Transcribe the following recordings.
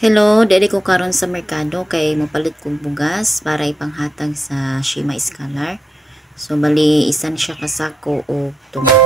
Hello, dili ko karon sa merkado kay mopalit kog bugas para ipanghatag sa Shima Scholar. So bali isan siya ka sako og tunga.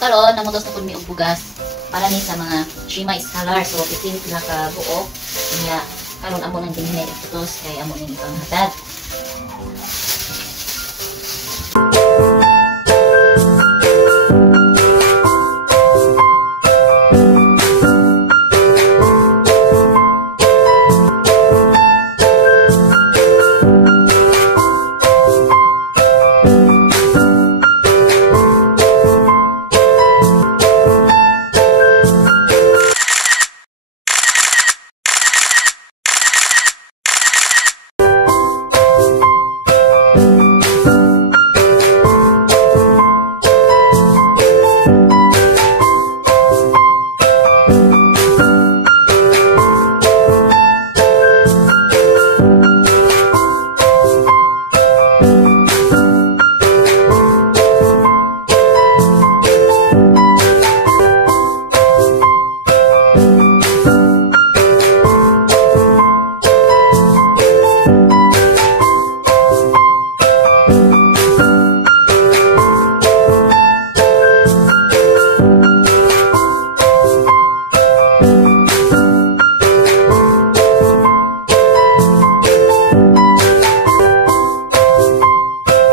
Karon namutos na pud mi og bugas para ni sa mga Shima Scholar. So 15 sila ka buok niya karon amo nang dinhi itutos kay amo ning ipanghatag.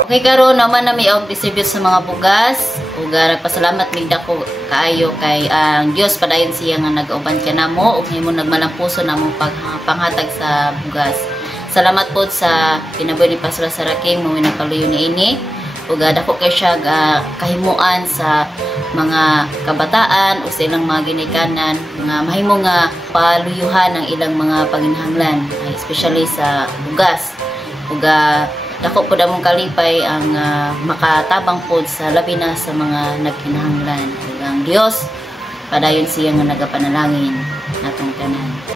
Okay, karon naman na may distribute sa mga bugas ug nagpasalamat mig dako kaayo kay ang Dios padayon siya nga nag-uban ka namo ug himo nagmalampuson namo panghatag sa bugas. Salamat pod sa kinabuhi ni Pastor Saraking mo nagpaluyo niini ug dako kay siya kahimuan sa mga kabataan o sa ilang mga ginikanan nga mahimo nga paluyuhan ang ilang mga panginahanglan, especially sa bugas. Ug dako po damong kalipay ang makatabang po sa labi na sa mga nagkinahanglan. Ang Dios, padayon siya nga nagapanalangin natong tanan.